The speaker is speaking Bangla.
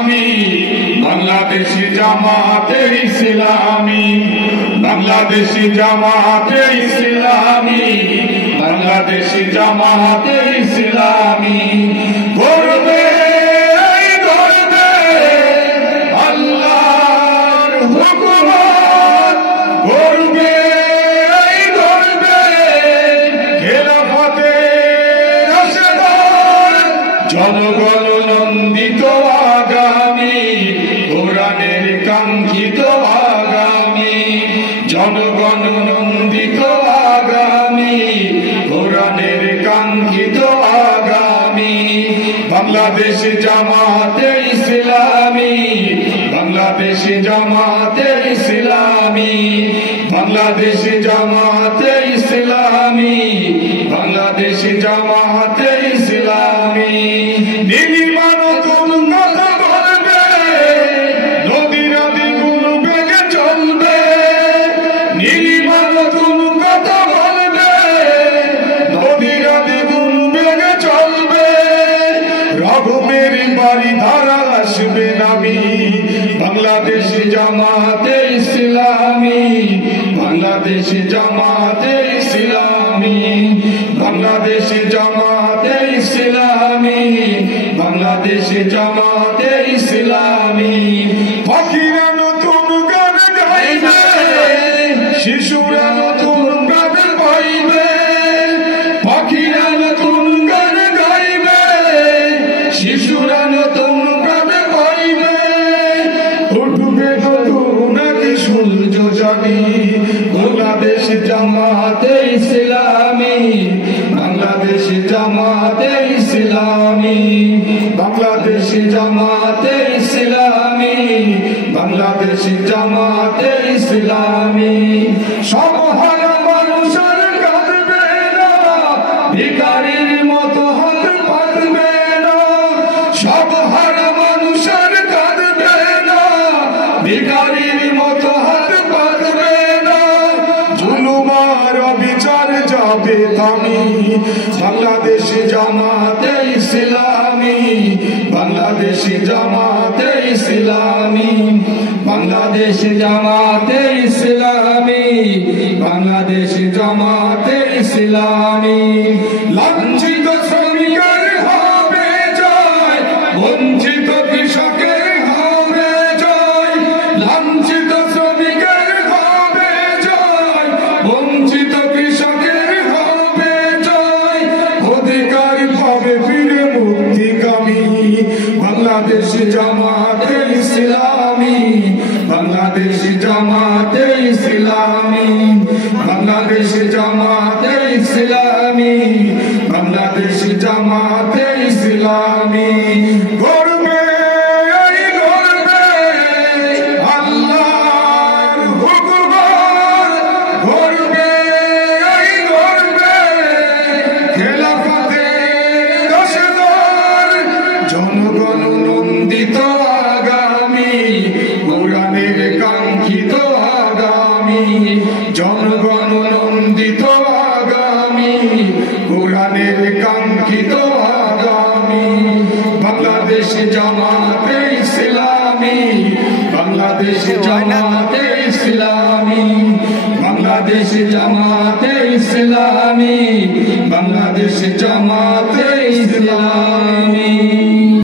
ইসলামী বাংলাদেশি জামাতে ইসলামী বাংলাদেশি জামাতে ইসলামী বাংলাদেশি জামাতে ইসলামী গর্বে গর্বে আল্লাহর হুকুমত গর্বে গর্বে খেলাফতে রাশেদার জনগণ নন্দিত আগামী কোরআনের কাঙ্ক্ষিত আগামী জনগণ নন্দিত আগামী কোরআনের কাঙ্ক্ষিত আগামী বাংলাদেশ জামাতে ইসলামী বাংলাদেশ জামাতে ইসলামী বাংলাদেশ জামাতে ইসলামী বাংলাদেশ জামাতে ইসলামী নির্মাণ নতুন কথা বলবে নদীর দ্বিগুণ বেগে চলবে নির্মাণ নতুন কথা বলবে নদীর দ্বিগুণ বেগে চলবে রঘুমের বাড়ি ধারা আসবে নামি বাংলাদেশ জামাতে ইসলামী বাংলাদেশ জামাতে ইসলামী বাংলাদেশ জামাতে ইসলামী বাংলাদেশ জামাতে ইসলামী পাখিরা নতুন গান গাইবে শিশুরা নতুন গান পাইবে পাখিরা নতুন গান গাইবে শিশুরা নতুন গান পাইবে উঠবে নতুন এক সূর্য জানি বাংলাদেশ জামাতে ইসলামী বাংলাদেশ জামাতে ইসলামী বাংলাদেশ জামাতে ইসলামী বাংলাদেশ জামাতে ইসলামী সব হারা মানুষের কাঁদবে না ভিখারির মতো হাত পাতবে না সব হারা মানুষের কাঁদবে না ভিখারির মতো হাত পাতবে না জুলুম আর অবিচার যাবে থামি বাংলাদেশ জামাতে ইসলামী বাংলাদেশ জামাতে ইসলামী বাংলাদেশ জামাতে ইসলামী বাংলাদেশ জামাতে ইসলামী লাঞ্ছিত শ্রমিকের হবে জয় বঞ্চিত কৃষকের হবে জয় লাঞ্ছিত শ্রমিকের হবে জয় বঞ্চিত কৃষকের হবে জয় অধিকার পাবে ফিরে মুক্তিকামী বাংলাদেশ জামাতে ইসলামী বাংলাদেশ জামাতে ইসলামী বাংলাদেশ জামাতে ইসলামী বাংলাদেশ জামাতে ইসলামী গর্বে গর্বে আল্লাহর হুকুমত গর্বে গর্বে খেলাফতে রাশেদার জনগণ নন্দিত আগামী কোরআনের কাঙ্ক্ষিত আগামী জনগণ নন্দিত আগামী কোরআনের কাঙ্ক্ষিত আগামী বাংলাদেশ জামাতে ইসলামী বাংলাদেশ জামাতে ইসলামী বাংলাদেশ জামাতে ইসলামী বাংলাদেশ জামাতে ইসলামী।